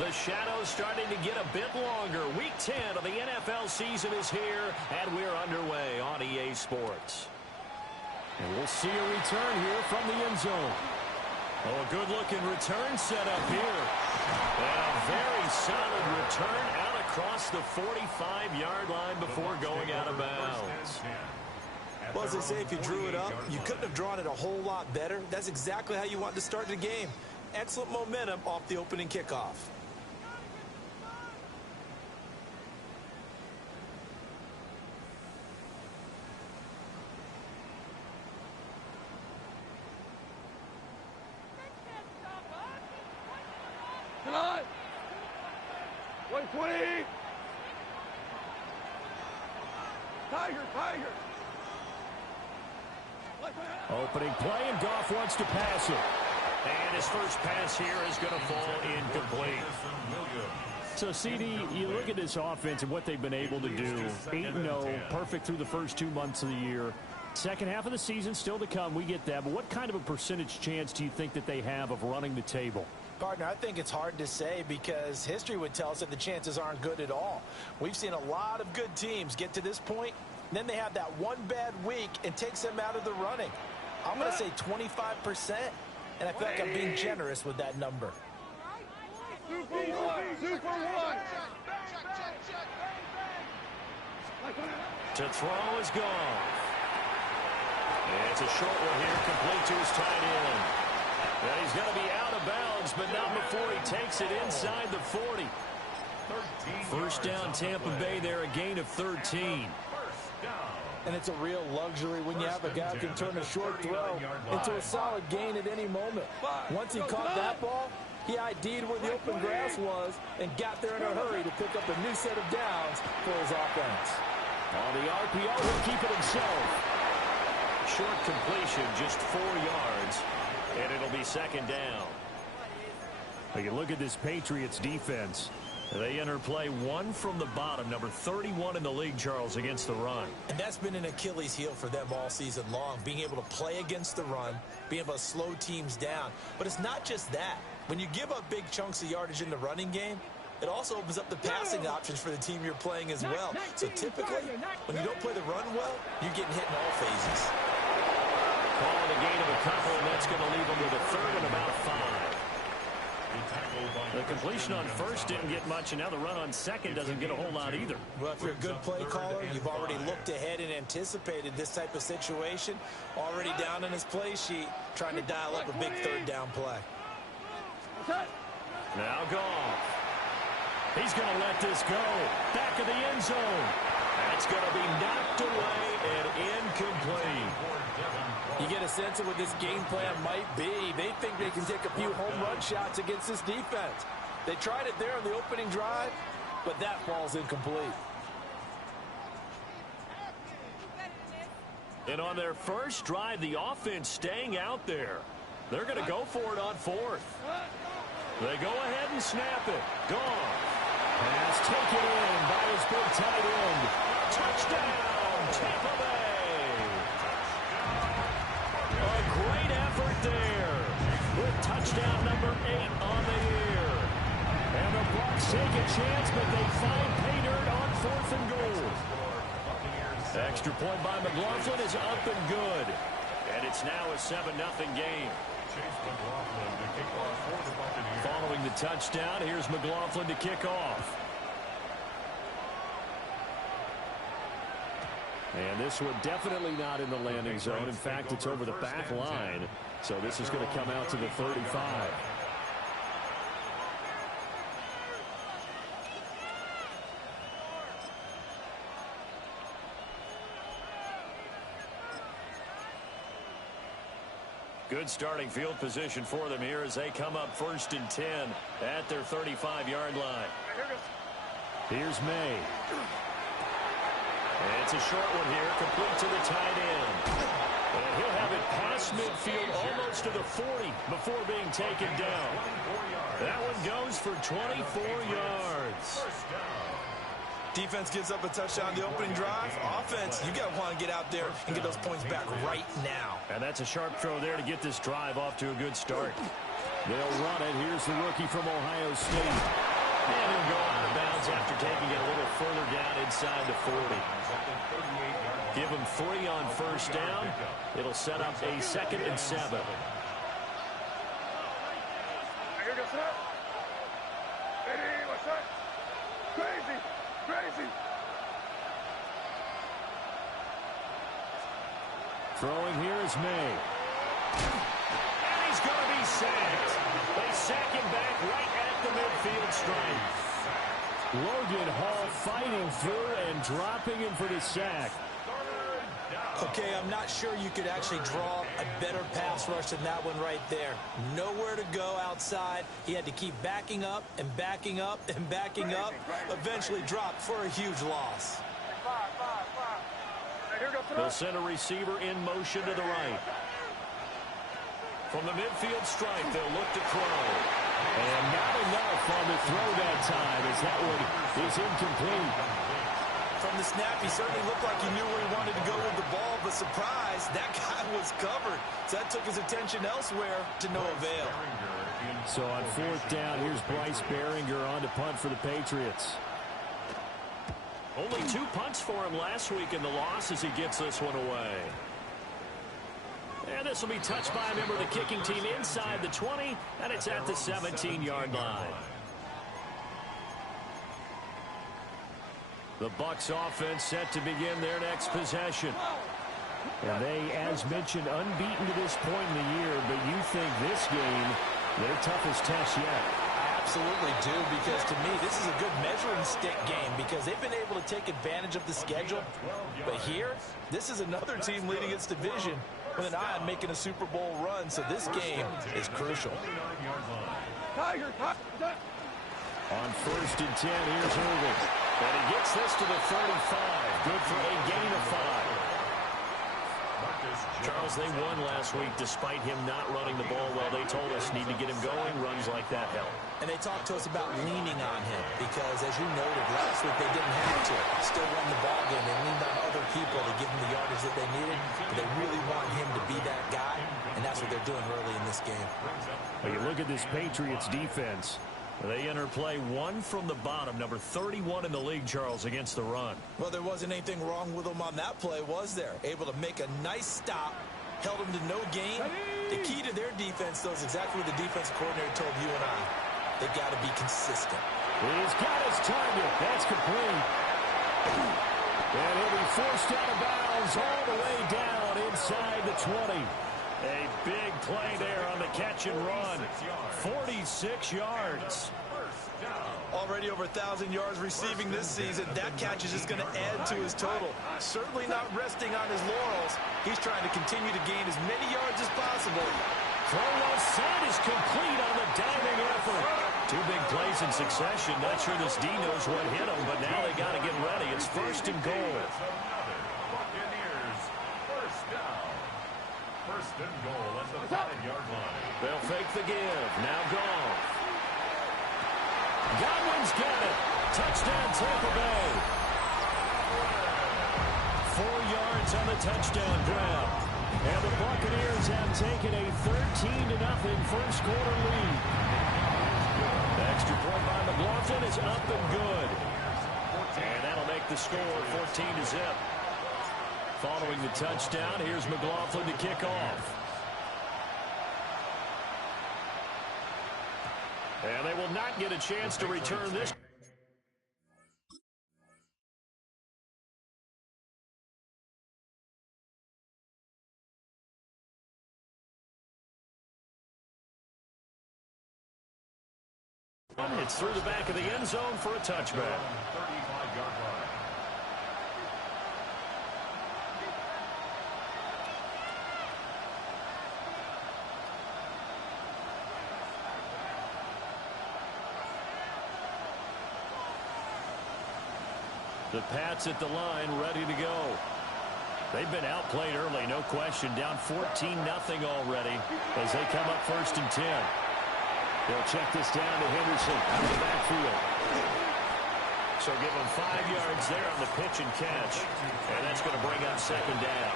The shadow's starting to get a bit longer. Week 10 of the NFL season is here, and we're underway on EA Sports. And we'll see a return here from the end zone. Oh, a good-looking return set up here. And a very solid return out across the 45-yard line before going out of bounds. Well, as they say, if you drew it up, you couldn't have drawn it a whole lot better. That's exactly how you want to start the game. Excellent momentum off the opening kickoff. Tonight, 120. Tiger. Opening play, and Goff wants to pass it. And his first pass here is going to fall incomplete. So, CD, you look at this offense and what they've been able to do. 8-0, perfect through the first 2 months of the year. Second half of the season still to come, we get that. But what kind of a percentage chance do you think that they have of running the table? Partner, I think it's hard to say because history would tell us that the chances aren't good at all. We've seen a lot of good teams get to this point, and then they have that one bad week and takes them out of the running. I'm going to say 25%, and I feel like I'm being generous with that number. 2 for 1. 2 for 1. To throw is gone. It's a short one here, complete to his tight end. And he's going to be out of bounds, but not before he takes it inside the 40. First down, Tampa Bay there, a gain of 13. And it's a real luxury when you have a guy who can turn a short throw into a solid gain at any moment. Once he caught that ball, he ID'd where the open grass was and got there in a hurry to pick up a new set of downs for his offense. On the RPO, he'll keep it himself. Short completion, just 4 yards, and it'll be second down. You look at this Patriots defense. They enter play 1 from the bottom, number 31 in the league, Charles, against the run. And that's been an Achilles heel for them all season long, being able to play against the run, being able to slow teams down. But it's not just that. When you give up big chunks of yardage in the running game, it also opens up the passing options for the team you're playing as well. So typically, when you don't play the run well, you're getting hit in all phases. Call it a gain of a couple, and that's going to leave them with a third and about 5. The completion on first didn't get much, and now the run on second doesn't get a whole lot either. Well, if you're a good play caller, you've already looked ahead and anticipated this type of situation. Already down in his play sheet, trying to dial up a big third down play. Now Goff. He's going to let this go. Back of the end zone. That's going to be knocked away and incomplete. You get a sense of what this game plan might be. They think they can take a few home run shots against this defense. They tried it there on the opening drive, but that falls incomplete. And on their first drive, the offense staying out there. They're going to go for it on 4th. They go ahead and snap it. Gone. Pass taken in by his big tight end. Touchdown, Tampa Bay. A great effort there with touchdown number 8 on the year. And the Bucs take a chance, but they find pay dirt on 4th and goal. Extra point by McLaughlin is up and good. And it's now a 7-0 game. Following the touchdown, here's McLaughlin to kick off. And this one definitely not in the landing zone. In fact, it's over the back line. So this is going to come out to the 35. Good starting field position for them here as they come up 1st and 10 at their 35-yard line. Here's May. It's a short one here, complete to the tight end. And he'll have it past midfield almost to the 40 before being taken down. That one goes for 24 yards. Defense gives up a touchdown the opening drive. Offense, you got to want to get out there and get those points back right now. And that's a sharp throw there to get this drive off to a good start. They'll run it. Here's the rookie from Ohio State. And he'll go out of bounds after taking it a little further down inside the 40. Give him 3 on first down. It'll set up a 2nd and 7. Crazy. Throwing here is May. And he's going to be sacked. They sack him back right at the midfield stripe. Logan Hall fighting through and dropping him for the sack. Okay, I'm not sure you could actually draw a better pass rush than that one right there. Nowhere to go outside. He had to keep backing up and backing up and backing up. Eventually dropped for a huge loss. They'll send a receiver in motion to the right. From the midfield stripe, they'll look to throw. And not enough on the throw that time as that one is incomplete. From the snap, he certainly looked like he knew where he wanted to go with the ball, but surprise, that guy was covered. So that took his attention elsewhere to no avail. So on 4th down, here's Bryce Behringer on to punt for the Patriots. Only 2 punts for him last week in the loss as he gets this one away. And this will be touched by a member of the kicking team inside the 20, and it's at the 17-yard line. The Bucs offense set to begin their next possession. And they, as mentioned, unbeaten to this point in the year, but you think this game, their toughest test yet. I absolutely do, because to me, this is a good measuring stick game because they've been able to take advantage of the schedule. But here, this is another team leading its division with an eye on making a Super Bowl run, so this game is crucial. On 1st and 10, here's Irvin. And he gets this to the 35. Good for a gain of 5. Charles, they won last week despite him not running the ball well. They told us need to get him going. Runs like that help. And they talked to us about leaning on him because, as you noted, last week they didn't have to. Still won the ball game. They leaned on other people to give them the yardage that they needed. But they really want him to be that guy, and that's what they're doing early in this game. Well, you look at this Patriots defense. They enter play 1 from the bottom, number 31 in the league, Charles, against the run. Well, there wasn't anything wrong with them on that play, was there? Able to make a nice stop, held them to no gain. The key to their defense, though, is exactly what the defense coordinator told you and I. They got to be consistent. He's got his target. That's complete. And he'll be forced out of bounds all the way down inside the 20. A big play there on the catch and run. 46 yards. Already over 1,000 yards receiving this season. That catch is just going to add to his total. Certainly not resting on his laurels. He's trying to continue to gain as many yards as possible. Throw left side is complete on the diving effort. 2 big plays in succession. Not sure this D knows what hit him, but now they got to get ready. It's 1st and goal. First and goal at the 5-yard line. They'll fake the give. Now Goff. Godwin's got it. Touchdown, Tampa Bay. 4 yards on the touchdown grab. And the Buccaneers have taken a 13-0 first quarter lead. The extra point by McLaughlin is up and good. And that'll make the score 14-0. Following the touchdown, here's McLaughlin to kick off. And they will not get a chance to return this. It's through the back of the end zone for a touchback. 35-yard line. The Pats at the line, ready to go. They've been outplayed early, no question. Down 14-0 already as they come up 1st and 10. They'll check this down to Henderson out of the backfield. So give them 5 yards there on the pitch and catch. And that's going to bring up 2nd down.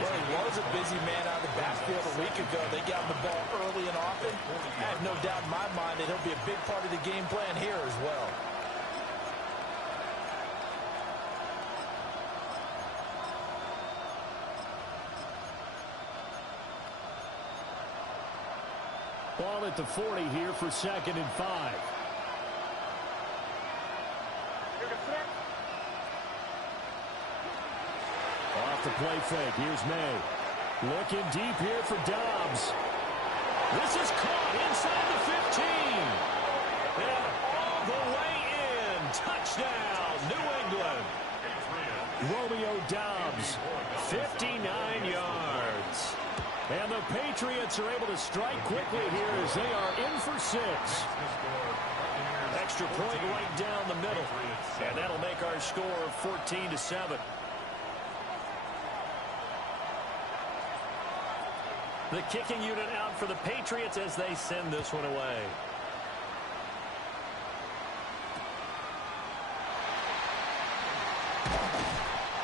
Well, he was a busy man out of the backfield a week ago. They got him the ball early and often. I have no doubt in my mind that he'll be a big part of the game plan here as well. Ball at the 40 here for 2nd and 5. Off the play fake. Here's May. Looking deep here for Dobbs. This is caught inside the 15. And all the way in. Touchdown, New England. Romeo Dobbs, 59 yards. And the Patriots are able to strike quickly here as they are in for 6. Extra point right down the middle. And that'll make our score 14-7. The kicking unit out for the Patriots as they send this one away.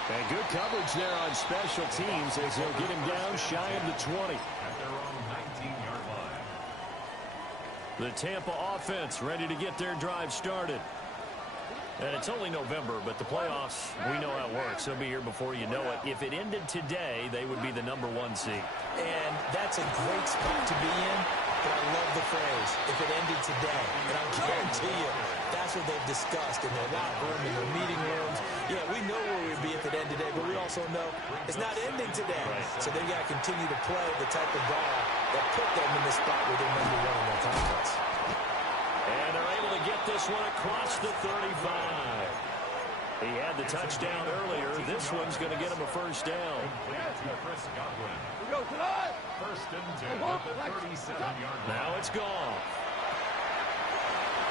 And good coverage there on special teams as they'll get him down shy of the 20. At their own 19-yard line. The Tampa offense ready to get their drive started. And it's only November, but the playoffs, we know how it works. They'll be here before you know it. If it ended today, they would be the #1 seed. And that's a great spot to be in. But I love the phrase, if it ended today. And I guarantee you, that's what they've discussed in their locker room, in their meeting rooms. Yeah, we know where we'd be if it ended today, but we also know it's not ending today. Right. So they've got to continue to play the type of ball that put them in the spot where they're #1 in their conference. And they're able to get this one across the 35. He had the touchdown earlier. This one's going to get him a first down. First and 10 at the 37-yard line. Now it's gone.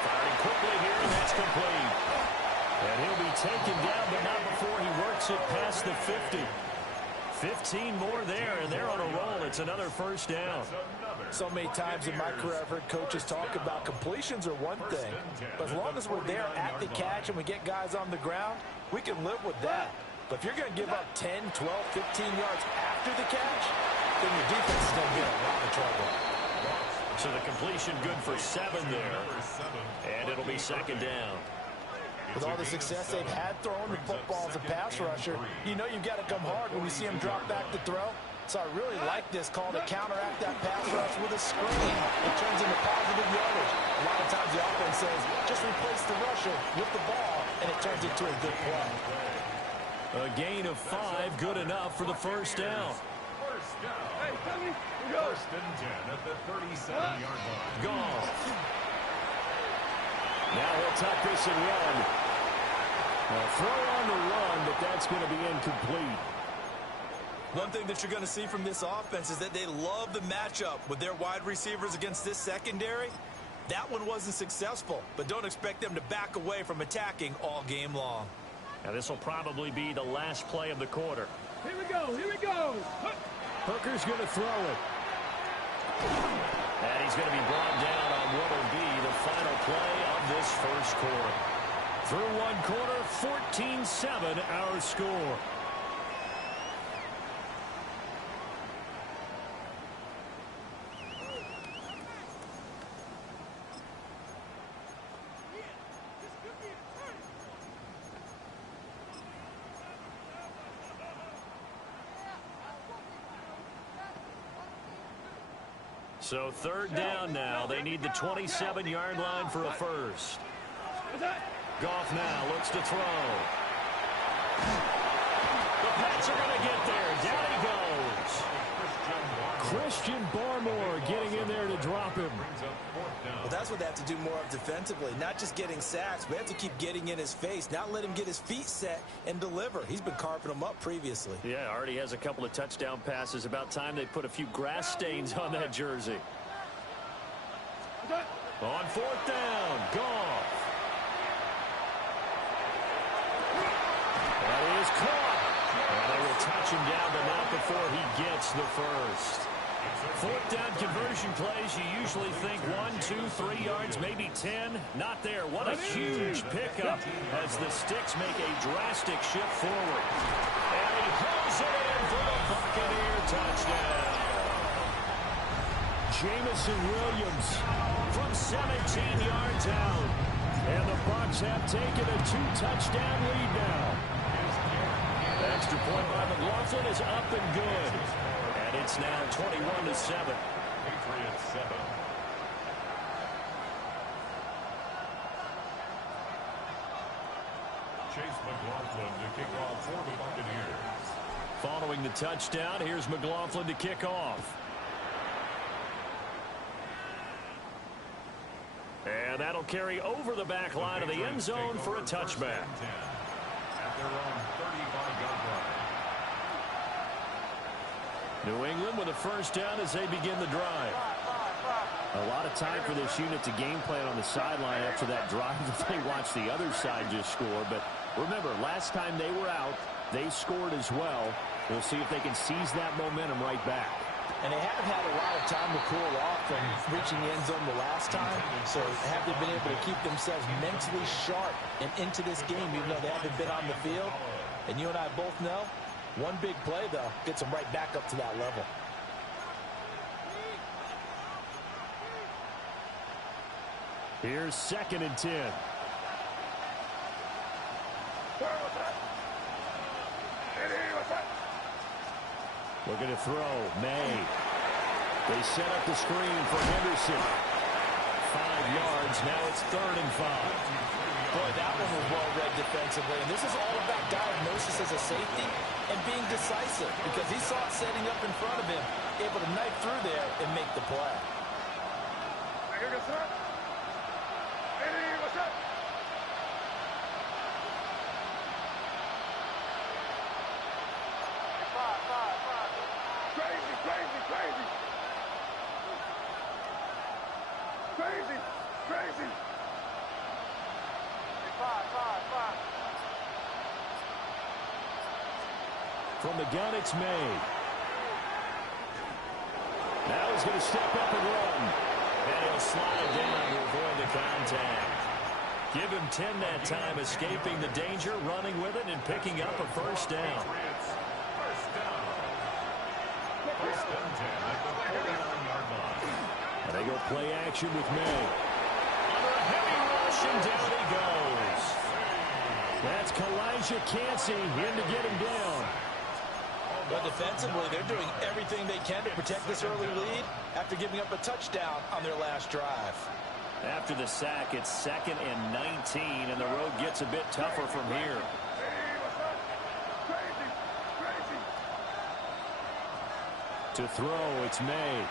Firing quickly here, and that's complete. And he'll be taken down, but not before he works it past the 50. 15 more there, and they're on a roll. It's another first down. So many times in my career, I've heard coaches talk about completions are one thing, but as long as we're there at the catch and we get guys on the ground, we can live with that. But if you're going to give up 10, 12, 15 yards after the catch, then your defense is going to be in a lot of trouble. So the completion good for 7 there, and it'll be 2nd down. With all the success they've had throwing the football as a pass rusher, you know you've got to come hard when you see him drop back to throw. So I really like this call to counteract that pass rush with a screen. It turns into positive yardage. A lot of times the offense says, just replace the rusher with the ball, and it turns into a good play. A gain of 5, good enough for the first down. First down. First and 10 at the 37-yard line. Gone. Now he'll tuck this and run. Well, throw on the run, but that's going to be incomplete. One thing that you're going to see from this offense is that they love the matchup with their wide receivers against this secondary. That one wasn't successful, but don't expect them to back away from attacking all game long. Now this will probably be the last play of the quarter. Here we go, here we go. Hooker's going to throw it. And he's going to be brought down on what will be the final play of this first quarter. Through one quarter, 14-7 our score. So 3rd down now. They need the 27-yard line for a first. Goff now looks to throw. The Pats are going to get there. Down he goes. Christian Barmore getting in there to drop him. Well, that's what they have to do more of defensively. Not just getting sacks, but have to keep getting in his face. Not let him get his feet set and deliver. He's been carving them up previously. Yeah, already has a couple of touchdown passes. About time they put a few grass stains on that jersey. On 4th down, Goff. That is caught. And they will touch him down, but not before he gets the first. 4th down conversion plays, you usually think 1, 2, 3 yards, maybe 10. Not there. What a huge pickup as the Sticks make a drastic shift forward. And he hauls it in for the Buccaneer touchdown. Jamison Williams from 17 yards out. And the Bucs have taken a 2-touchdown lead now. The extra point by McLaughlin is up and good. And it's now 21-7. Patriots 7. to kick off for the Buccaneers. Following the touchdown, here's McLaughlin to kick off. And that'll carry over the back line of the end zone for a touchback. At their own 35-yard line. New England with a first down as they begin the drive. A lot of time for this unit to game plan on the sideline after that drive that they watched the other side just score. But remember, last time they were out, they scored as well. We'll see if they can seize that momentum right back. And they haven't had a lot of time to cool off from reaching the end zone the last time. So have they been able to keep themselves mentally sharp and into this game, even though they haven't been on the field? And you and I both know, one big play, though, gets them right back up to that level. Here's 2nd and 10. Looking to throw. May. They set up the screen for Henderson. 5 yards. Now it's 3rd and 5. Boy, that one was well read defensively. And this is all about diagnosis as a safety and being decisive, because he saw it setting up in front of him, able to knife through there and make the play. Crazy. From the gun, it's May. Now he's going to step up and run. And he'll slide down to avoid the contact. Give him 10 that time, escaping the danger, running with it, and picking up a first down. First and 10 at the 49-yard line. And they go play action with May. Under a heavy rush, and down he goes. That's Kalijah Cansey in to get him down. But defensively, they're doing everything they can to protect this early lead after giving up a touchdown on their last drive. After the sack, it's 2nd and 19, and the road gets a bit tougher from here. To throw, it's May.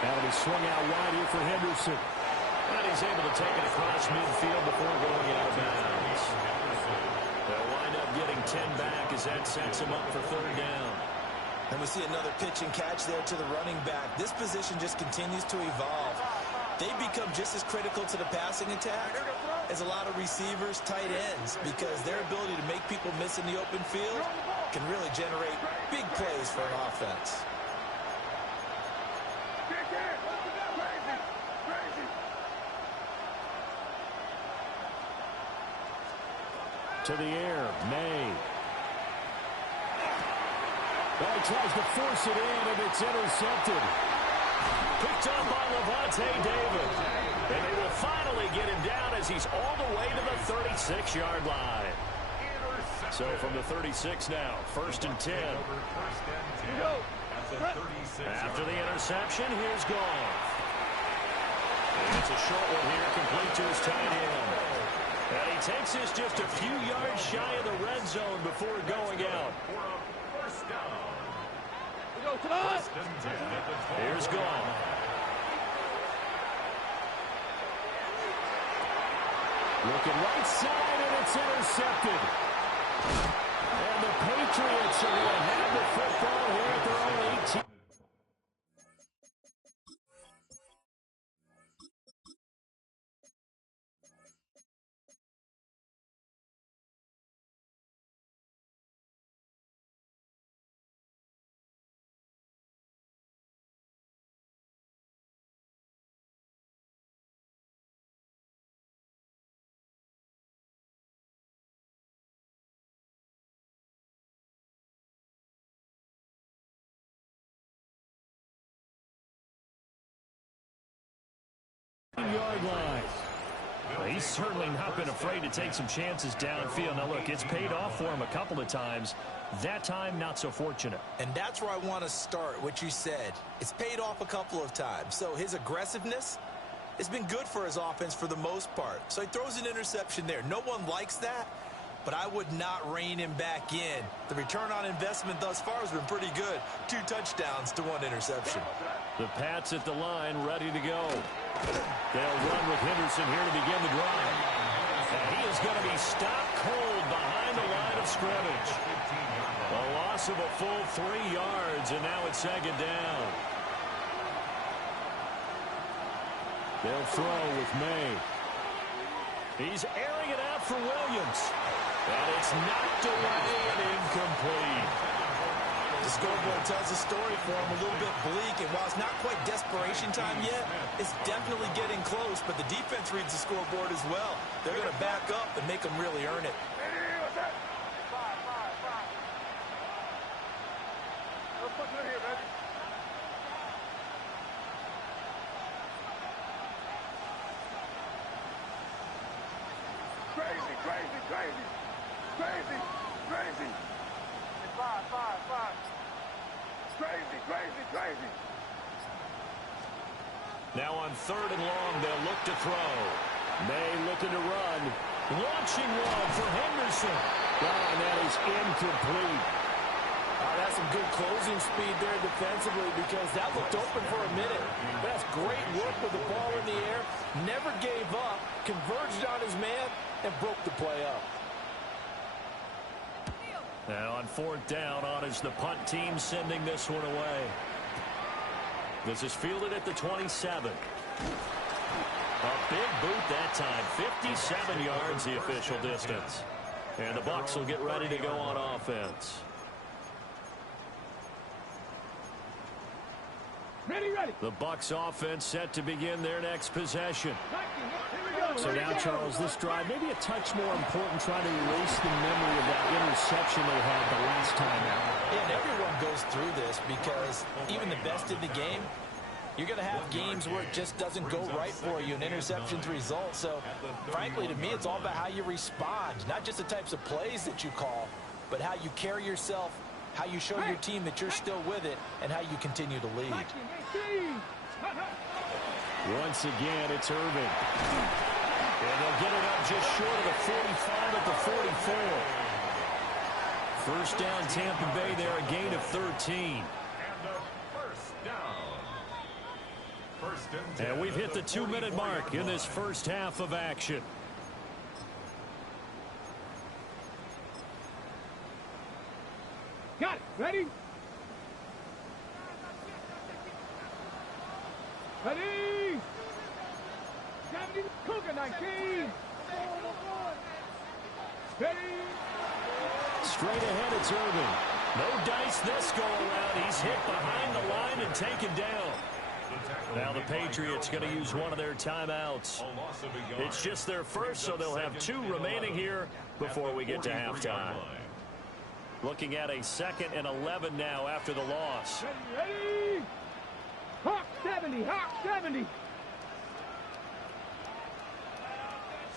That'll be swung out wide here for Henderson. And he's able to take it across midfield before going out of bounds. They'll wind up getting 10 back as that sets him up for 3rd down. And we see another pitch and catch there to the running back. This position just continues to evolve. They become just as critical to the passing attack as a lot of receivers, tight ends, because their ability to make people miss in the open field can really generate big plays for an offense. To the air, May. Well, he tries to force it in, and it's intercepted. Picked up by Levante David. And they will finally get him down as he's all the way to the 36-yard line. So from the 36 now, 1st and 10. After the interception, here's Goff. And it's a short one here, complete to his tight end. And he takes this just a few yards shy of the red zone before going out. Here's Goff. Looking right side, and it's intercepted. And the Patriots are going to have the football here at their own 18. Yard line. Well, he's certainly not been afraid to take some chances downfield. Now, look, it's paid off for him a couple of times. That time, not so fortunate. And that's where I want to start, what you said. It's paid off a couple of times. So his aggressiveness it's been good for his offense for the most part. So he throws an interception there. No one likes that, but I would not rein him back in. The return on investment thus far has been pretty good. 2 touchdowns to 1 interception. The Pats at the line, ready to go. They'll run with Henderson here to begin the drive. And he is going to be stopped cold behind the line of scrimmage. A loss of a full 3 yards, and now it's 2nd down. They'll throw with May. He's airing it out for Williams. And it's knocked away and incomplete. The scoreboard tells a story for him, a little bit bleak, and while it's not quite desperation time yet, it's definitely getting close, but the defense reads the scoreboard as well. They're going to back up and make them really earn it. Crazy. Now on 3rd and long, they'll look to throw. May looking to run. Launching one for Henderson. And that is incomplete. That's some good closing speed there defensively because that looked open for a minute. That's great work with the ball in the air. Never gave up, converged on his man, and broke the play up. Now on 4th down, on is the punt team sending this one away. This is fielded at the 27. A big boot that time. 57 yards the official distance. And the Bucs will get ready to go on offense. Ready. The Bucs offense set to begin their next possession. So now, Charles, this drive maybe a touch more important, trying to erase the memory of that interception they had the last time out. Yeah, and everyone goes through this because even the best in the game, you're going to have games where it just doesn't go right for you, and interceptions result. So, frankly, to me, it's all about how you respond, not just the types of plays that you call, but how you carry yourself, how you show your team that you're still with it, and how you continue to lead. Once again, it's Irvin. And they'll get it up just short of the 45 at the 44. First down, Tampa Bay there, a gain of 13. And we've hit the 2-minute mark in this first half of action. Got it. Ready? Ready? 70, Cougar 19. Ready? Straight ahead, it's Irvin. No dice this go around. He's hit behind the line and taken down. Now the Patriots going to use one of their timeouts. It's just their first, so they'll have 2 remaining here before we get to halftime. Looking at a 2nd and 11 now after the loss. Ready? Hawk 70, Hawk 70. Let's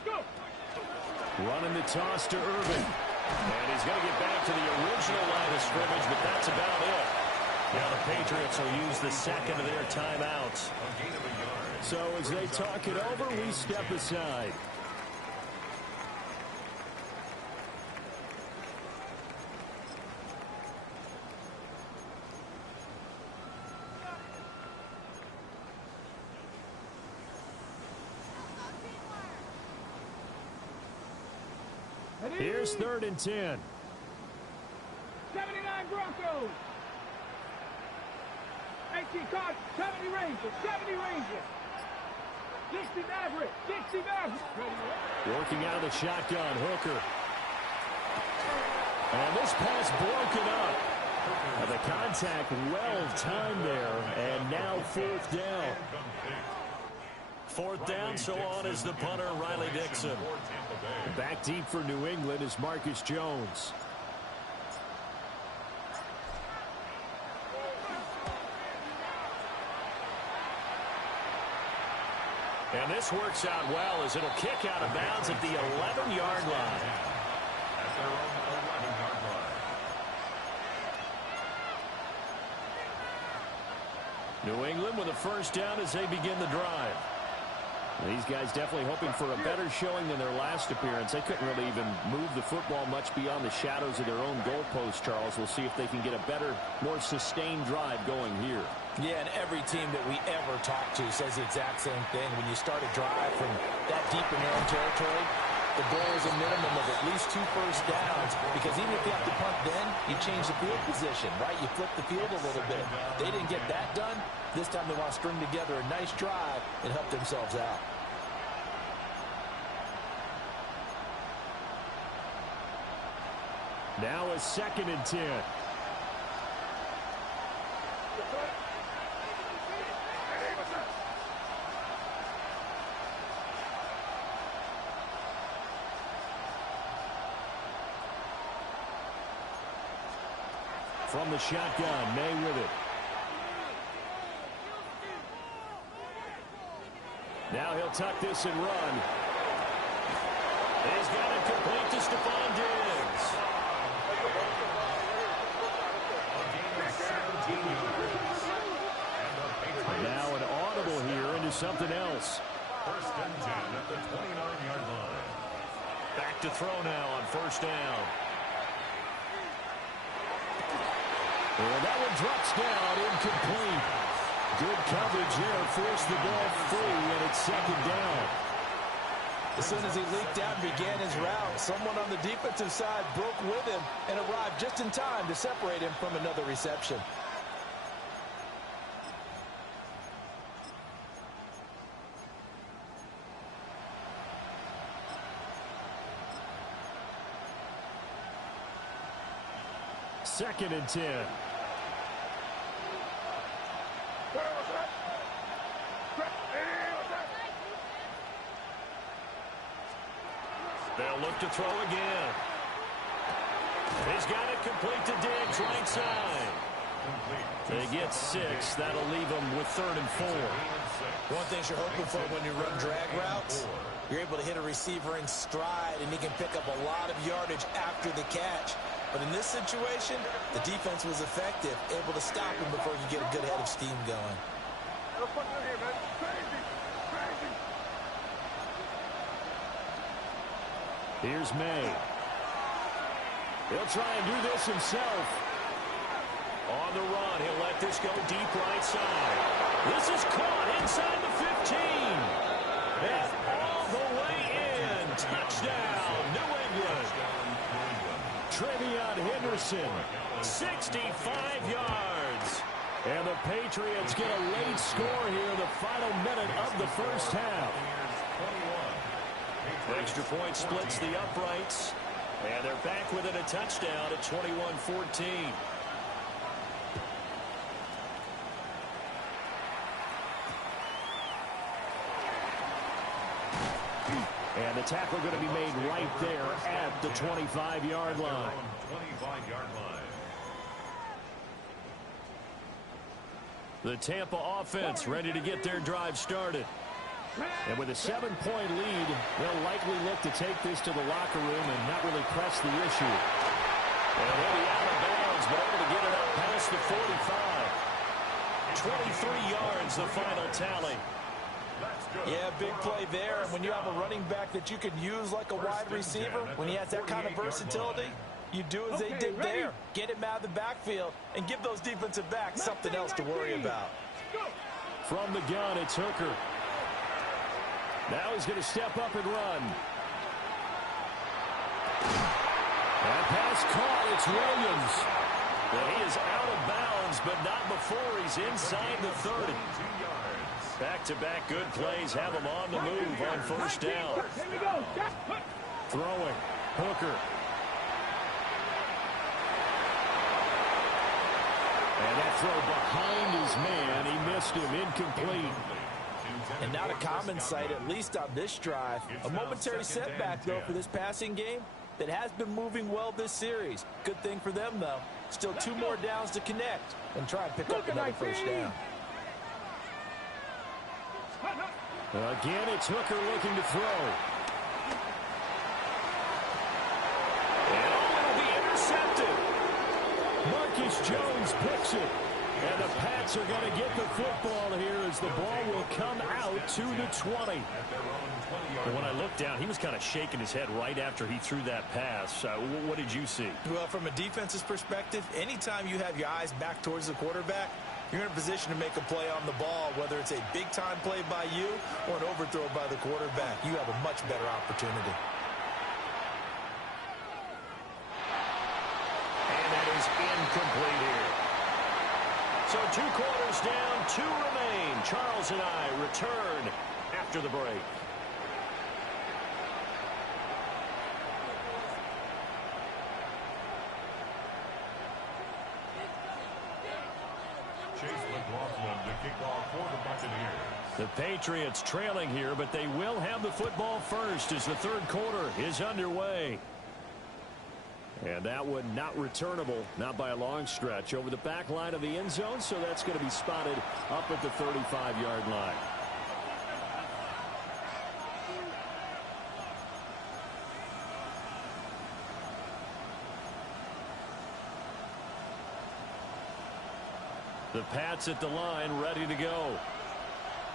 go. Running the toss to Irvin. And he's going to get back to the original line of scrimmage, but that's about it. Now the Patriots will use the 2nd of their timeouts. So as they talk it over, we step aside. Here's 3rd and 10. 79 Broncos. 18 cards, 70 Rangers, 70 Rangers. 60 Maverick, 60 Maverick. Working out of the shotgun, Hooker. And this pass broken up. And the contact well timed there, and now 4th down. 4th down, so on is the punter, Riley Dixon. Back deep for New England is Marcus Jones. And this works out well as it'll kick out of bounds at the 11-yard line. At their own 11-yard line. New England with a first down as they begin the drive. These guys definitely hoping for a better showing than their last appearance. They couldn't really even move the football much beyond the shadows of their own goalpost, Charles. We'll see if they can get a better, more sustained drive going here. Yeah, and every team that we ever talk to says the exact same thing. When you start a drive from that deep in your own territory, the goal is a minimum of at least 2 first downs, because even if you have to punt then, you change the field position, right? You flip the field a little bit. They didn't get that done. This time they want to string together a nice drive and help themselves out. Now a 2nd and 10. From the shotgun, May with it. Now he'll tuck this and run. He's got it complete to Stephon Diggs. Now an audible here into something else. 1st and 10 at the 29-yard line. Back to throw now on 1st down. Well, that one drops down, incomplete. Good coverage there, forced the ball free, and it's 2nd down. As soon as he leaked out and began his route, someone on the defensive side broke with him and arrived just in time to separate him from another reception. Second and 10. They'll look to throw again. He's got it complete to Diggs, right side. They get 6. That'll leave them with 3rd and 4. One thing you're hoping for when you run drag routes, you're able to hit a receiver in stride, and he can pick up a lot of yardage after the catch. But in this situation, the defense was effective, able to stop him before he could get a good head of steam going. Here's May. He'll try and do this himself. On the run, he'll let this go deep right side. This is caught inside the 15. And all the way in. Touchdown, New England. Trevion Henderson, 65 yards. and the Patriots get a late score here in the final minute of the first half. Extra point splits the uprights, and they're back within a touchdown at 21-14. And the tackle going to be made right there at the 25-yard line. 25-yard line. The Tampa offense ready to get their drive started. And with a 7-point lead, they'll likely look to take this to the locker room and not really press the issue. And he'll be out of bounds, but able to get it up past the 45. 23 yards, the final tally. Yeah, big play there. And when you have a running back that you can use like a wide receiver, when he has that kind of versatility, you do as they did there. Get him out of the backfield and give those defensive backs something else to worry about. From the gun, it's Hooker. Now he's going to step up and run. That pass caught. It's Williams. Well, he is out of bounds, but not before he's inside the 30. Back-to-back good plays have him on the move on first down. Throwing. Hooker. And that throw behind his man. He missed him. Incomplete. And not a common sight, at least on this drive. A momentary setback, though, for this passing game that has been moving well this series. Good thing for them, though. Still 2 more downs to connect and try and pick up another first down. Again, it's Hooker looking to throw. And it'll be intercepted. Marcus Jones picks it. And the Pats are going to get the football here as the ball will come out to the 20. And when I looked down, he was kind of shaking his head right after he threw that pass. What did you see? Well, from a defense's perspective, anytime you have your eyes back towards the quarterback, you're in a position to make a play on the ball, whether it's a big-time play by you or an overthrow by the quarterback. You have a much better opportunity. And that is incomplete here. So 2 quarters down, 2 remain. Charles and I return after the break. The Patriots trailing here, but they will have the football first as the third quarter is underway. And that one not returnable, not by a long stretch, over the back line of the end zone, so that's going to be spotted up at the 35-yard line. The Pats at the line, ready to go.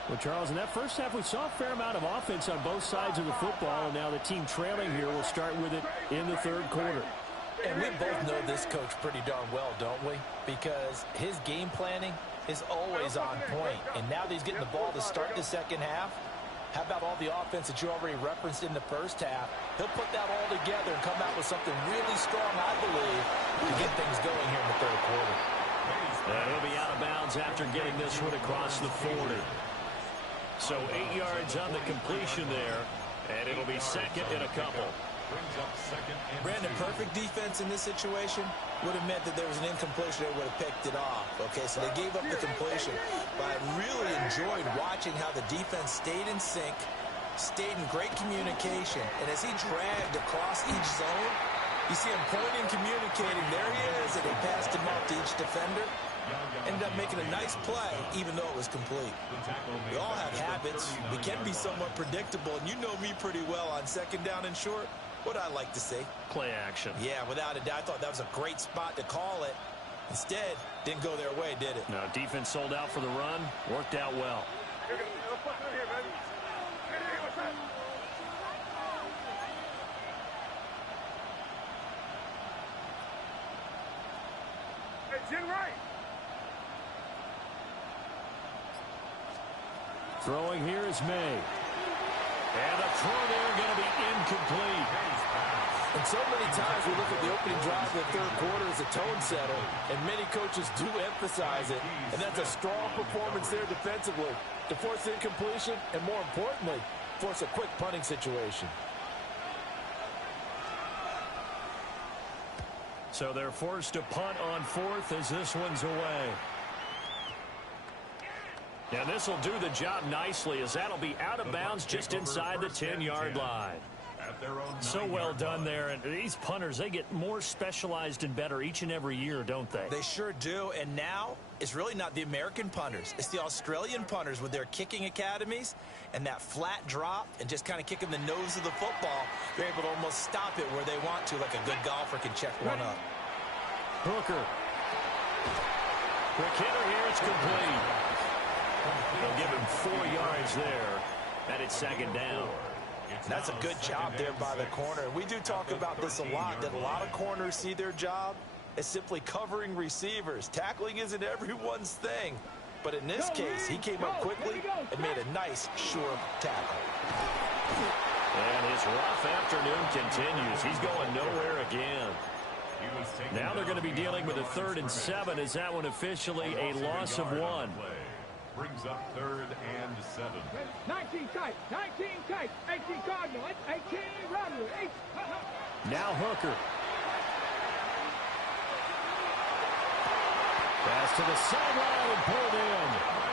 Well, Charles, in that first half, we saw a fair amount of offense on both sides of the football, and now the team trailing here will start with it in the third quarter. And we both know this coach pretty darn well, don't we? Because his game planning is always on point. And now that he's getting the ball to start the second half, how about all the offense that you already referenced in the first half? He'll put that all together and come out with something really strong, I believe, to get things going here in the third quarter. And he'll be out of bounds after getting this one across the 40. So 8 yards on the completion there, and it'll be second and a couple. Brandon, perfect defense in this situation would have meant that there was an incompletion. They would have picked it off. Okay, so they gave up the completion. But I really enjoyed watching how the defense stayed in sync, stayed in great communication. And as he dragged across each zone, you see him pointing, communicating. There he is, and he passed him off to each defender. Ended up making a nice play, even though it was complete. We all have habits. We can be somewhat predictable, and you know me pretty well on second down and short. What I like to see. Play action. Yeah, without a doubt. I thought that was a great spot to call it. Instead, didn't go their way, did it? No, defense sold out for the run. Worked out well. Throwing here is May. And the throw there going to be incomplete. And so many times we look at the opening drive of the third quarter as a tone setter, and many coaches do emphasize it. And that's a strong performance there defensively to force incompletion and, more importantly, force a quick punting situation. So they're forced to punt on fourth as this one's away. And this will do the job nicely as that'll be out of bounds just inside the 10-yard line. So well done there. And these punters, they get more specialized and better each and every year, don't they? They sure do. And now it's really not the American punters. It's the Australian punters with their kicking academies and that flat drop and just kind of kicking the nose of the football. They're able to almost stop it where they want to, like a good golfer can check one up. Hooker. Quick hitter here. It's complete. They'll give him 4 yards there. And it's second down. That's a good job there by the corner. We do talk about this a lot, that a lot of corners see their job as simply covering receivers. Tackling isn't everyone's thing. But in this case, he came up quickly and made a nice, sure tackle. And his rough afternoon continues. He's going nowhere again. Now they're going to be dealing with a 3rd and 7. Is that one officially a loss of 1? Brings up 3rd and 7. 19 tight, 19 tight, 18 Cardinal, 18 Romney, 8. Now Hooker. Pass to the sideline and pulled in.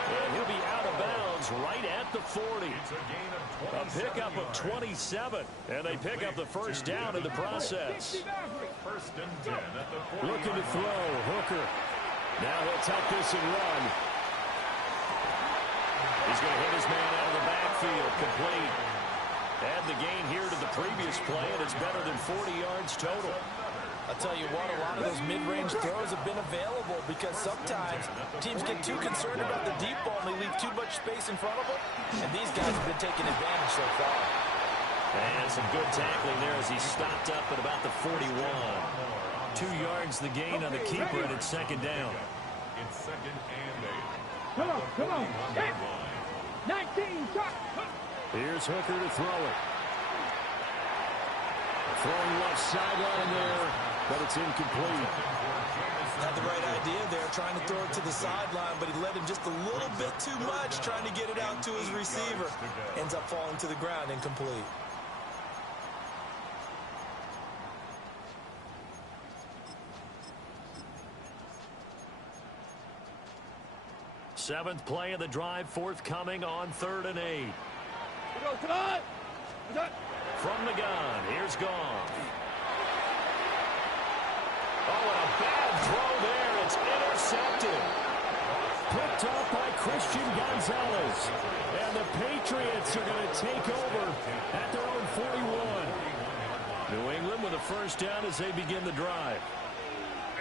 And he'll be out of bounds right at the 40. A pickup of 27. And they pick up the first down in the process. 1st and 10 at the 40. Looking to throw. Hooker. Now he'll tuck this and run. He's going to hit his man out of the backfield. Complete. Add the gain here to the previous play, and it's better than 40 yards total. I'll tell you what, a lot of those mid-range throws have been available because sometimes teams get too concerned about the deep ball and they leave too much space in front of them. And these guys have been taking advantage so far. And some good tackling there as he stopped up at about the 41. 2 yards the gain on the keeper, and it's second down. It's second and 8. Come on. 19, shot. Here's Hooker to throw it. Throwing left sideline there, but it's incomplete. Had the right idea there, trying to throw it to the sideline, but he let him just a little bit too much, trying to get it out to his receiver. Ends up falling to the ground, incomplete. Seventh play of the drive forthcoming on 3rd and 8. From the gun, here's Goff. Oh, and a bad throw there. It's intercepted. Picked off by Christian Gonzalez. And the Patriots are going to take over at their own 41. New England with a first down as they begin the drive.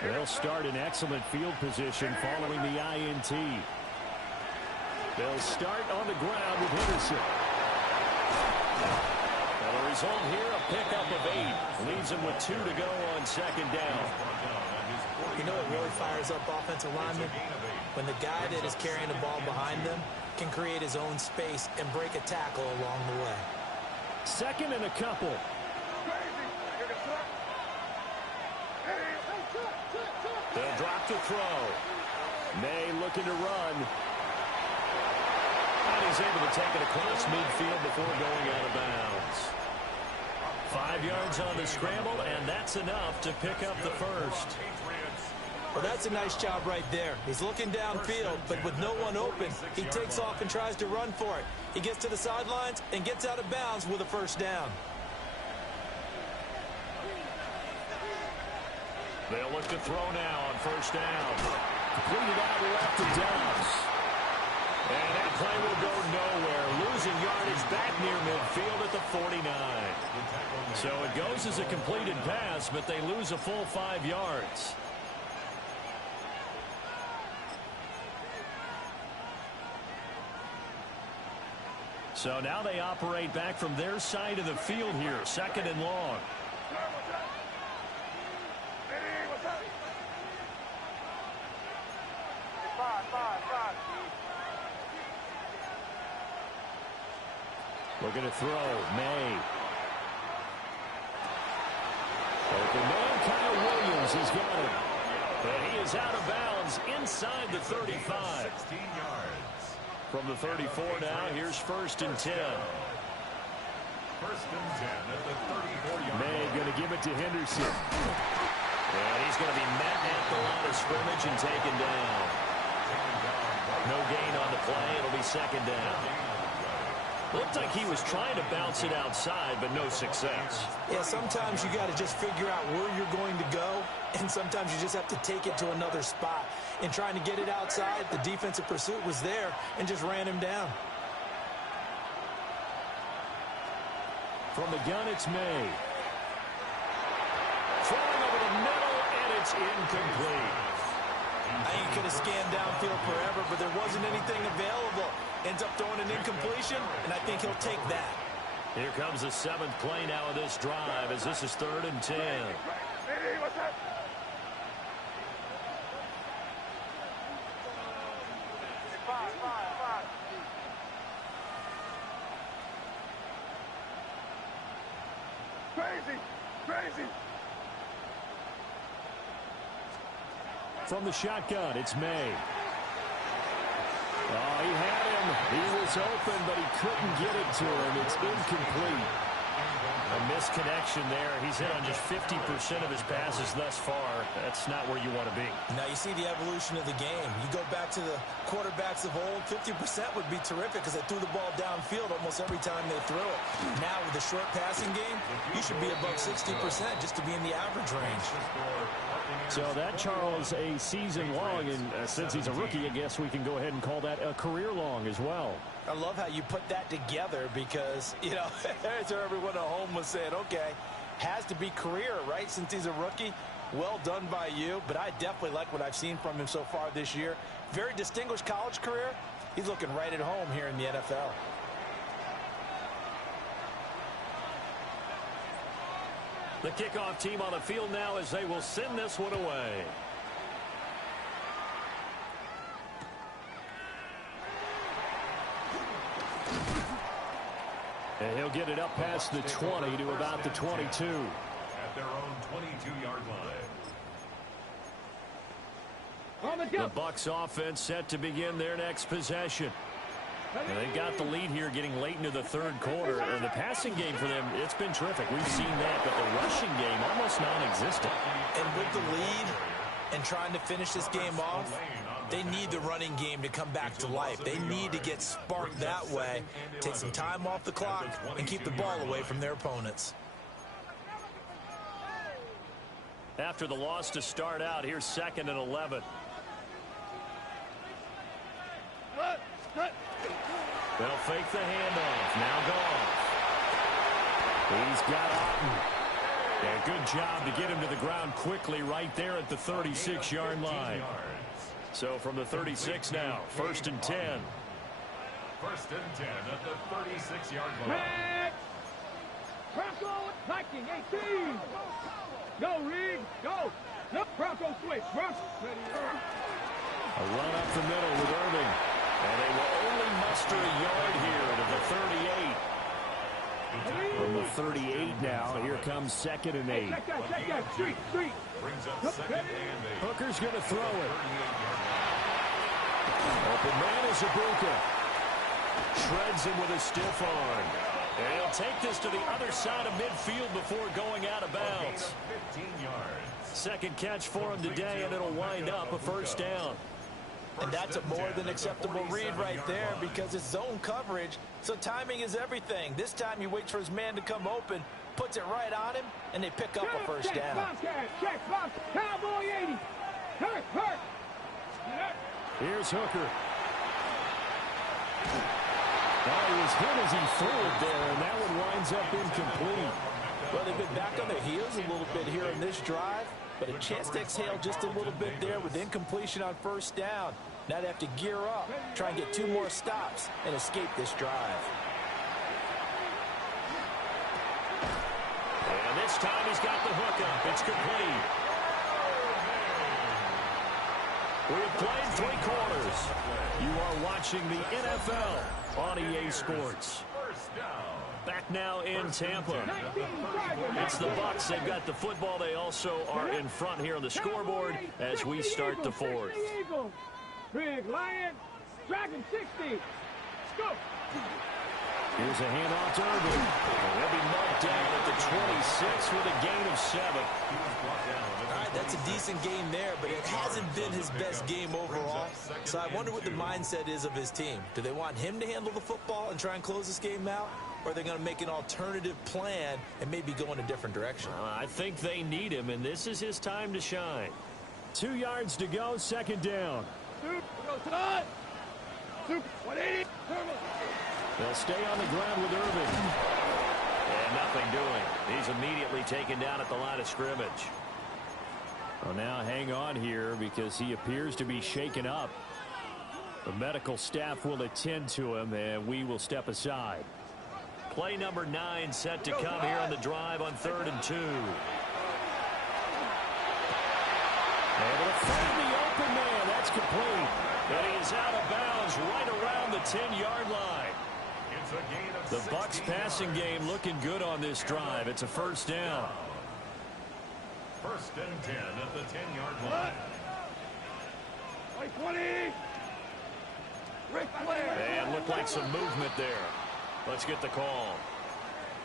They'll start in excellent field position following the INT. They'll start on the ground with Henderson. And the result here, a pickup of 8. Leaves him with 2 to go on second down. You know what really fires up offensive linemen? When the guy that is carrying the ball behind them can create his own space and break a tackle along the way. Second and a couple. They'll drop to throw. May looking to run. And he's able to take it across midfield before going out of bounds. 5 yards on the scramble, and that's enough to pick up the first. Well, that's a nice job right there. He's looking downfield, but with no one open, he takes off and tries to run for it. He gets to the sidelines and gets out of bounds with a first down. They'll look to throw now on first down. Completed out left to Dallas. And that play will go nowhere. Losing yardage back near midfield at the 49. So it goes as a completed pass, but they lose a full 5 yards. So now they operate back from their side of the field here, second and long. Looking to throw. May. Open man, Kyle Williams has got it. And he is out of bounds inside the 35. 16 yards. From the 34 now, here's 1st and 10. 1st and 10 at the 34-yard May line. going to give it to Henderson. And he's going to be met at the line of scrimmage and taken down. No gain on the play. It'll be second down. Looked like he was trying to bounce it outside, but no success. Yeah, sometimes you got to just figure out where you're going to go, and sometimes you just have to take it to another spot. In trying to get it outside, the defensive pursuit was there and just ran him down. From the gun, it's May. Throwing over the middle, and it's incomplete. I think he could have scanned downfield forever, but there wasn't anything available. Ends up throwing an incompletion, and I think he'll take that. Here comes the 7th play now of this drive as this is 3rd and 10. Crazy. From the shotgun, it's May. Oh, he had him. He was open, but he couldn't get it to him. It's incomplete. A misconnection there. He's hit on just 50% of his passes thus far. That's not where you want to be. Now you see the evolution of the game. You go back to the quarterbacks of old, 50% would be terrific because they threw the ball downfield almost every time they threw it. Now with the short passing game, you should be above 60% just to be in the average range. So that, Charles, a season long, and since he's a rookie, I guess we can go ahead and call that a career long as well. I love how you put that together because, you know, as everyone at home was saying, okay, has to be career, right, since he's a rookie. Well done by you, but I definitely like what I've seen from him so far this year. Very distinguished college career. He's looking right at home here in the NFL. The kickoff team on the field now as they will send this one away. And he'll get it up past the 20 to about the 22. At their own 22-yard line. The Bucs offense set to begin their next possession. And they've got the lead here getting late into the third quarter. And the passing game for them, it's been terrific. We've seen that, but the rushing game almost non-existent. And with the lead and trying to finish this game off, they need the running game to come back to life. They need to get sparked that way, take some time off the clock, and keep the ball away from their opponents. After the loss to start out, here's 2nd and 11. They'll fake the handoff. Now Goff. He's got Otten. Yeah, good job to get him to the ground quickly right there at the 36-yard line. So from the 36 now, 1st and 10. 1st and 10 at the 36-yard line. Bronco attacking, 18. Go, Reed, go. No, Bronco switch. Bronco. A run up the middle with Irving. And they will only muster a yard here to the 38. From the 38 now, here comes 2nd and 8. Check that, street. Brings up 2nd and 8. Hooker's going to throw it. Open man is Ibuka. Shreds him with a stiff arm. And he'll take this to the other side of midfield before going out of bounds. 15 yards. Second catch for him today, and it'll wind up a 1st down. And that's a more than acceptable read right there because it's zone coverage, so timing is everything. This time he waits for his man to come open, puts it right on him, and they pick up a 1st down. Check, Cowboy 80. Hurt. Here's Hooker. Oh, he was hit as he threw it there, and that one winds up incomplete. Well, they've been back on their heels a little bit here in this drive, but a chance to exhale just a little bit there with incompletion on 1st down. Now they have to gear up, try and get 2 more stops, and escape this drive. And this time he's got the hookup. It's complete. We have played 3 quarters. You are watching the NFL on EA Sports. Back now in Tampa. It's the Bucs. They've got the football. They also are in front here on the scoreboard as we start the 4th. Big Lion, Dragon 60. Go. Here's a handoff to Irving. And they'll be marked down at the 26 with a gain of 7. All right, that's a decent game there, but it hasn't been his best game overall. So I wonder what the mindset is of his team. Do they want him to handle the football and try and close this game out? Or are they going to make an alternative plan and maybe go in a different direction? I think they need him, and this is his time to shine. 2 yards to go, 2nd down. They'll stay on the ground with Irving. And nothing doing. He's immediately taken down at the line of scrimmage. Well, now hang on here because he appears to be shaken up. The medical staff will attend to him, and we will step aside. Play number 9 set to come here on the drive on 3rd and 2. Able to find the open man. That's complete. And he is out of bounds right around the 10-yard line. It's a gain of The Bucs passing game looking good on this drive. It's a 1st down. 1st and 10 at the 10-yard line. 20. And looked like some movement there. Let's get the call.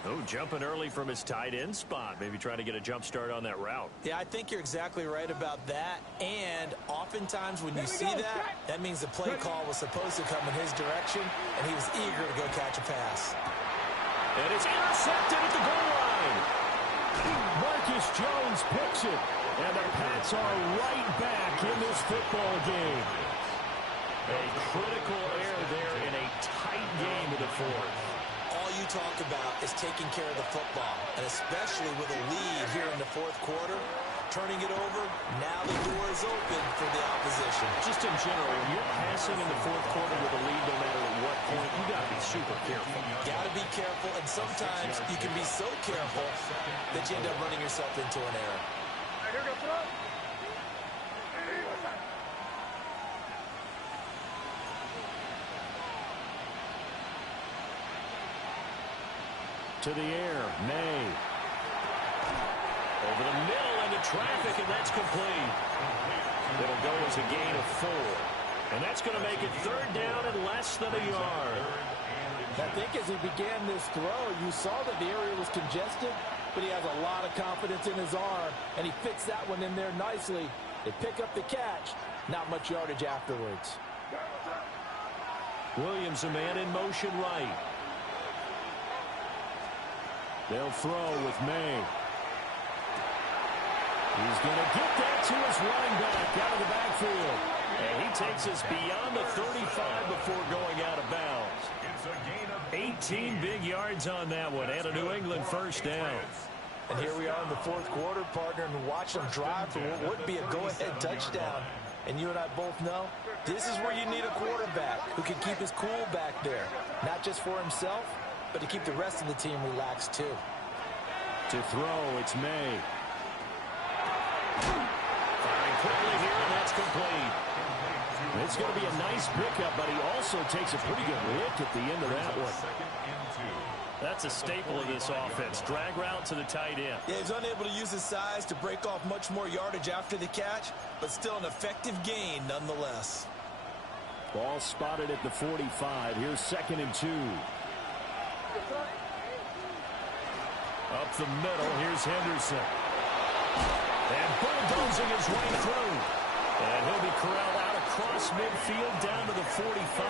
Oh, jumping early from his tight end spot. Maybe trying to get a jump start on that route. Yeah, I think you're exactly right about that. And oftentimes when you see that, that means the play call was supposed to come in his direction, and he was eager to go catch a pass. And it's intercepted at the goal line. Marcus Jones picks it. And the Pats are right back in this football game. A critical error there in a tight game in the 4th. All you talk about is taking care of the football, and especially with a lead here in the 4th quarter, turning it over. Now the door is open for the opposition. Just in general, when you're passing in the fourth quarter with a lead, no matter at what point, you got to be super careful. Got to be careful, and sometimes you can be so careful that you end up running yourself into an error. To the air, May. Over the middle into traffic, and that's complete. It'll go as a gain of 4. And that's going to make it third down and less than a yard. I think as he began this throw, you saw that the area was congested, but he has a lot of confidence in his arm, and he fits that one in there nicely. They pick up the catch, not much yardage afterwards. Williams, a man in motion right. They'll throw with May. He's going to get that to his running back out of the backfield. And he takes us beyond the 35 before going out of bounds. 18 big yards on that one, and a New England first down. And here we are in the fourth quarter, partner, and watch them drive for what would be a go-ahead touchdown. And you and I both know this is where you need a quarterback who can keep his cool back there, not just for himself, but to keep the rest of the team relaxed too. To throw, it's May. Firing quickly here, and that's complete. It's going to be a nice pickup, but he also takes a pretty good lick at the end of that one. That's a staple of this offense. Drag route to the tight end. Yeah, he's unable to use his size to break off much more yardage after the catch, but still an effective gain nonetheless. Ball spotted at the 45. Here's 2nd and 2. Up the middle, here's Henderson. And bulldozing his way through. And he'll be corralled out across midfield down to the 45.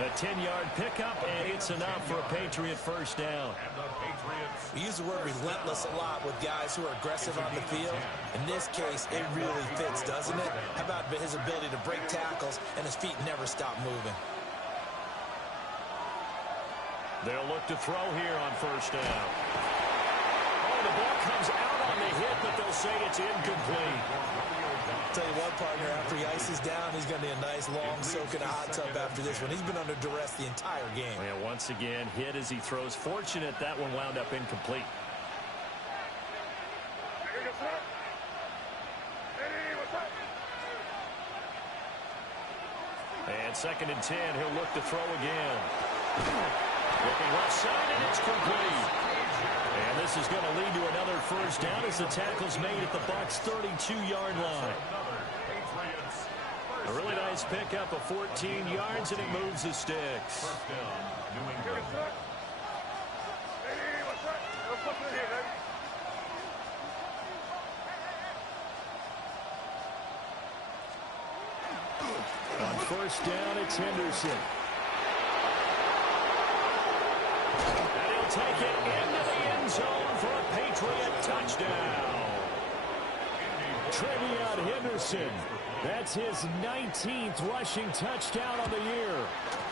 A 10-yard pickup, and it's enough for a Patriot first down. We use the word relentless a lot with guys who are aggressive on the field. In this case, it really fits, doesn't it? How about his ability to break tackles and his feet never stop moving? They'll look to throw here on first down. Oh, the ball comes out on the hit, but they'll say it's incomplete. Tell you what, partner, after he ices down, he's going to need a nice long soak in a hot tub after this one. He's been under duress the entire game. And once again, hit as he throws. Fortunate that one wound up incomplete. And 2nd and 10, he'll look to throw again. Looking left side, and it's complete. And this is going to lead to another first down as the tackle's made at the Bucs' 32-yard line. A really nice pickup of 14 yards, and it moves the sticks. On first down, it's Henderson. And he'll take it into the end zone for a Patriot touchdown. Trevion Henderson. That's his 19th rushing touchdown of the year.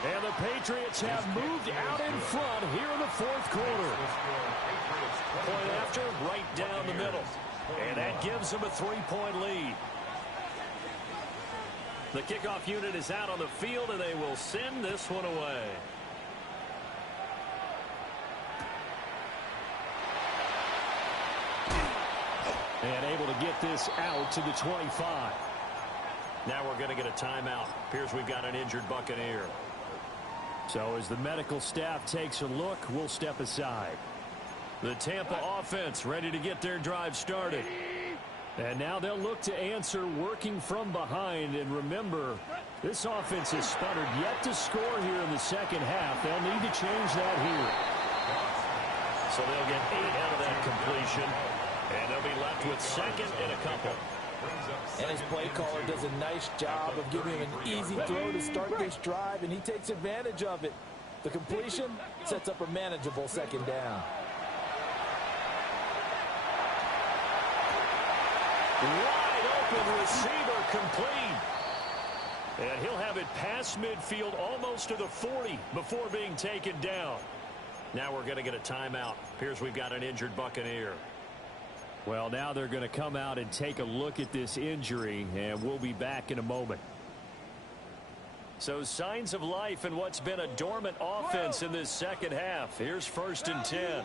And the Patriots have moved out in front here in the fourth quarter. Point after, right down the middle. And that gives them a 3-point lead. The kickoff unit is out on the field, and they will send this one away. And able to get this out to the 25. Now we're going to get a timeout. Appears we've got an injured Buccaneer. So as the medical staff takes a look, we'll step aside. The Tampa offense ready to get their drive started. And now they'll look to answer working from behind. And remember, this offense has sputtered yet to score here in the second half. They'll need to change that here. So they'll get 8 out of that completion. And they'll be left with 2nd and a couple. And his play caller does a nice job of giving him an easy throw to start this drive, and he takes advantage of it. The completion sets up a manageable 2nd down. Wide open receiver complete. And he'll have it past midfield almost to the 40 before being taken down. Now we're going to get a timeout. Appears we've got an injured Buccaneer. Well, now they're going to come out and take a look at this injury, and we'll be back in a moment. So signs of life in what's been a dormant offense in this second half. Here's 1st and 10.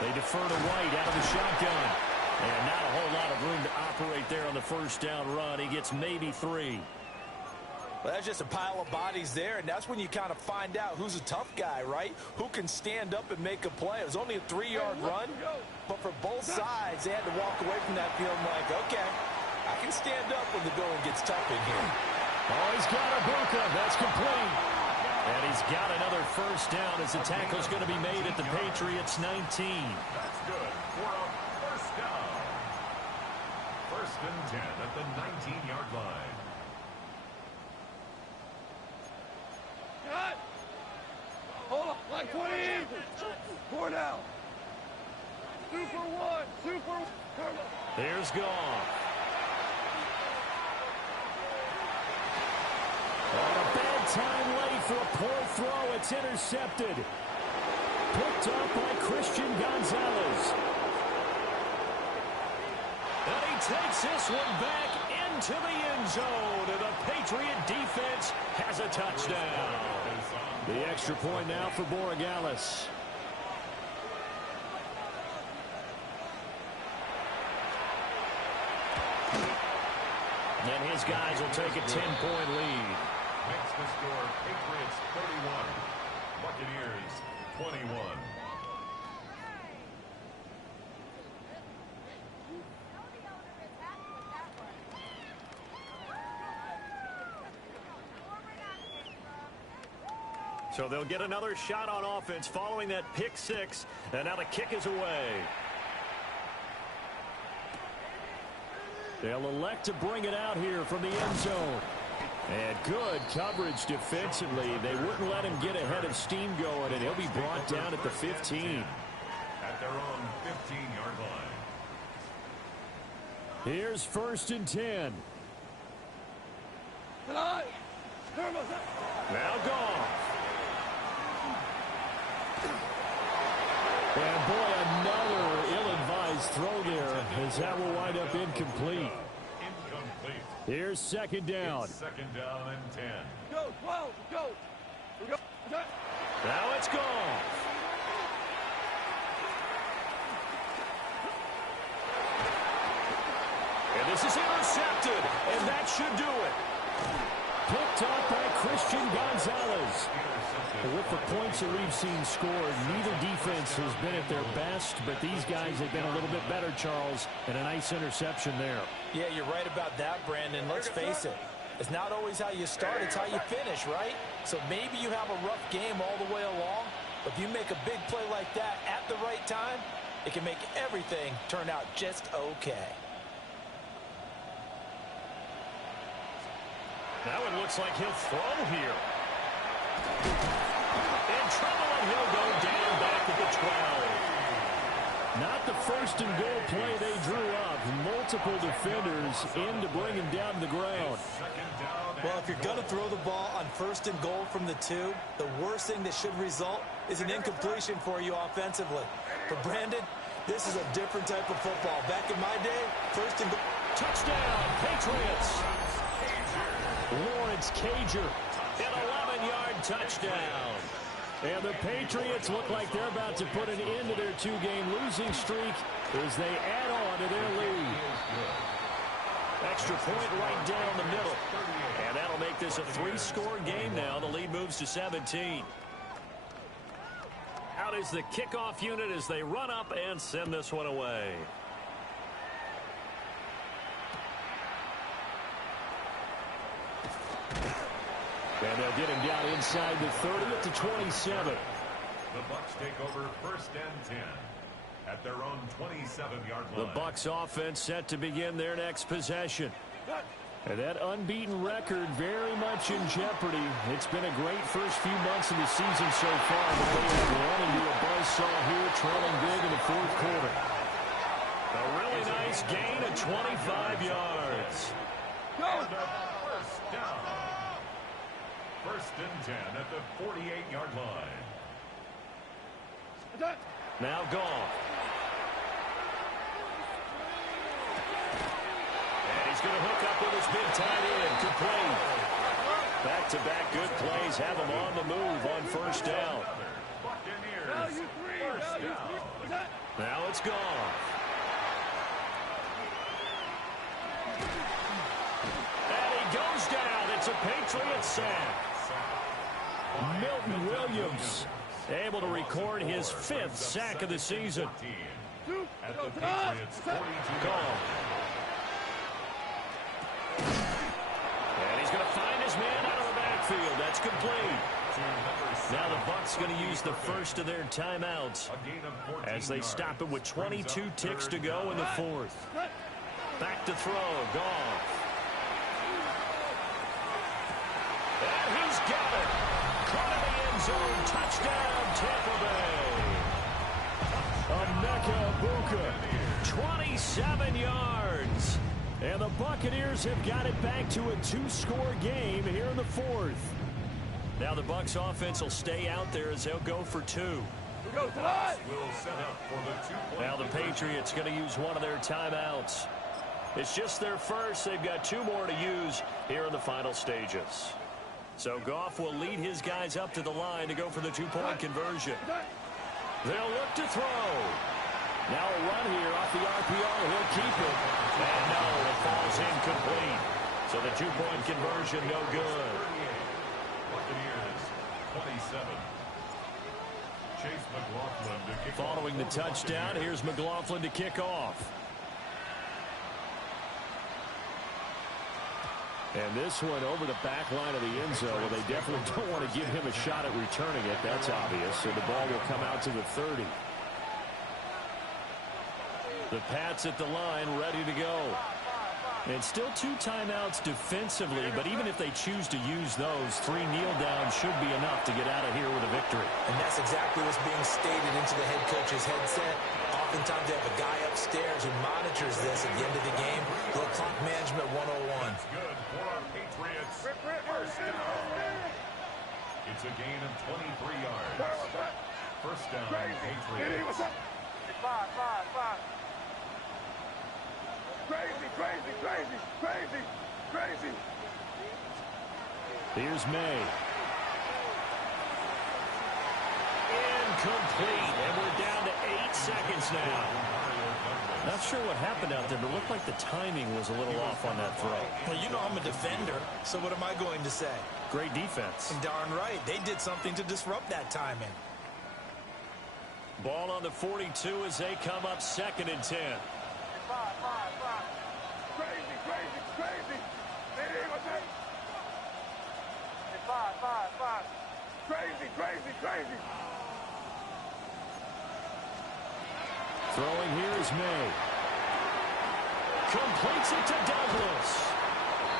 They defer to White out of the shotgun. And not a whole lot of room to operate there on the first down run. He gets maybe 3. Well, that's just a pile of bodies there, and that's when you kind of find out who's a tough guy, right? Who can stand up and make a play. It was only a 3-yard run, but for both sides, they had to walk away from that field like, okay, I can stand up when the going gets tough in here. Oh, he's got a Buka. That's complete. And he's got another first down as the tackle's going to be made at the Patriots 19. That's good for a first down. 1st and 10 at the 19-yard line. Cut! Hold on, like 20. 4 down. 2 for 1. 2 for 1. Here's Goff. On a bad time late for a poor throw. It's intercepted. Picked up by Christian Gonzalez. And he takes this one back into the end zone. And the Patriot defense has a touchdown. The extra point now for Borregales. And his guys will take a 10-point lead. Makes the score Patriots 31, Buccaneers 21. So they'll get another shot on offense following that pick 6. And now the kick is away. They'll elect to bring it out here from the end zone. And good coverage defensively. They wouldn't let him get ahead of steam going, and he'll be brought down at the 15. At their own 15-yard line. Here's 1st and 10. Now Goff. And boy, another ill-advised throw there, as that will wind up incomplete. Incomplete. Here's 2nd down. It's 2nd down and 10. Go, 12, go. Now it's Goff. And this is intercepted. And that should do it. Picked up by Christian Gonzalez. With the points that we've seen scored, neither defense has been at their best, but these guys have been a little bit better, Charles, and a nice interception there. Yeah, you're right about that, Brandon. Let's face it. It's not always how you start, it's how you finish, right? So maybe you have a rough game all the way along, but if you make a big play like that at the right time, it can make everything turn out just okay. Now it looks like he'll throw here. In trouble, and he'll go down back at the 12. Not the 1st and goal play they drew up. Multiple defenders in to bring him down to the ground. Well, if you're going to throw the ball on 1st and goal from the 2, the worst thing that should result is an incompletion for you offensively. But Brandon, this is a different type of football. Back in my day, 1st and goal. Touchdown, Patriots. Lawrence Cager. An 11-yard touchdown. And the Patriots look like they're about to put an end to their 2-game losing streak as they add on to their lead. Extra point right down the middle. And that'll make this a 3-score game now. The lead moves to 17. Out is the kickoff unit as they run up and send this one away. And they'll get him down inside the 30 at the 27. The Bucs take over 1st and 10 at their own 27-yard line. The Bucs offense set to begin their next possession. And that unbeaten record very much in jeopardy. It's been a great first few months of the season so far, but they have run into a buzzsaw here, trailing big in the 4th quarter. A really nice gain of 25 yards. And a first down. 1st and 10 at the 48-yard line. Now gone. And he's going to hook up with his big tight end. Complete. Back-to-back good plays have him on the move on first down. Now it's gone. And he goes down. It's a Patriot sack. Milton Williams able to record his 5th sack of the season. At the Patriots' 42. Gone. And he's going to find his man out of the backfield. That's complete. Now the Bucs going to use the first of their timeouts as they stop it with 22 ticks to go in the 4th. Back to throw. Gone. And he's got it. Caught in the end zone. Touchdown, Tampa Bay. Emeka Egbuka, 27 yards. And the Buccaneers have got it back to a 2-score game here in the 4th. Now the Bucs offense will stay out there as they'll go for 2. Now the Patriots going to use one of their timeouts. It's just their first. They've got 2 more to use here in the final stages. So Goff will lead his guys up to the line to go for the 2-point conversion. They'll look to throw. Now a run here off the RPO. He'll keep it. And no, it falls incomplete. So the 2-point conversion no good. Buccaneers 27. Chase McLaughlin to kick off. Following the touchdown, here's McLaughlin to kick off. And this one over the back line of the end zone. Well, they definitely don't want to give him a shot at returning it. That's obvious. So the ball will come out to the 30. The Pats at the line, ready to go. And still 2 timeouts defensively, but even if they choose to use those, 3 kneel downs should be enough to get out of here with a victory. And that's exactly what's being stated into the head coach's headset. Oftentimes they have a guy upstairs who monitors this at the end of the game. Little clock management 101. Good for our Patriots. First down. It's a gain of 23 yards. First down, Patriots. Crazy. Here's May. Incomplete, and we're down to 8 seconds now. Not sure what happened out there, but it looked like the timing was a little off on that throw. Well, you know I'm a defender, so what am I going to say? Great defense. And darn right, they did something to disrupt that timing. Ball on the 42 as they come up 2nd and 10. Crazy. Throwing here is May. Completes it to Douglas.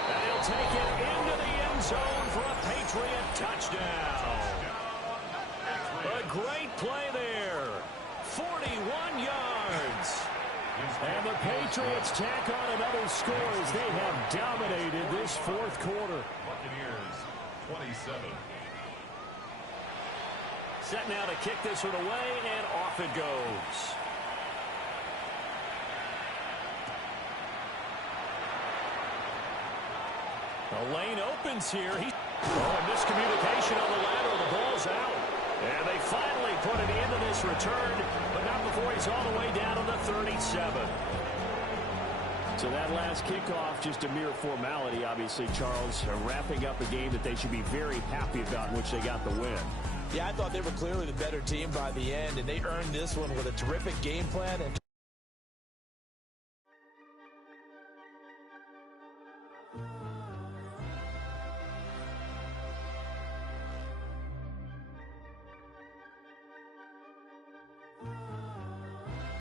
And he'll take it into the end zone for a Patriot touchdown. A great play there. 41 yards. And the Patriots tack on another score as they have dominated this 4th quarter. Buccaneers 27. Set now to kick this one away, and off it goes. The lane opens here. A miscommunication on the lateral. The ball's out. And they finally put it into this return, but not before he's all the way down to the 37. So that last kickoff, just a mere formality, obviously, Charles, wrapping up a game that they should be very happy about in which they got the win. Yeah, I thought they were clearly the better team by the end, and they earned this one with a terrific game plan. And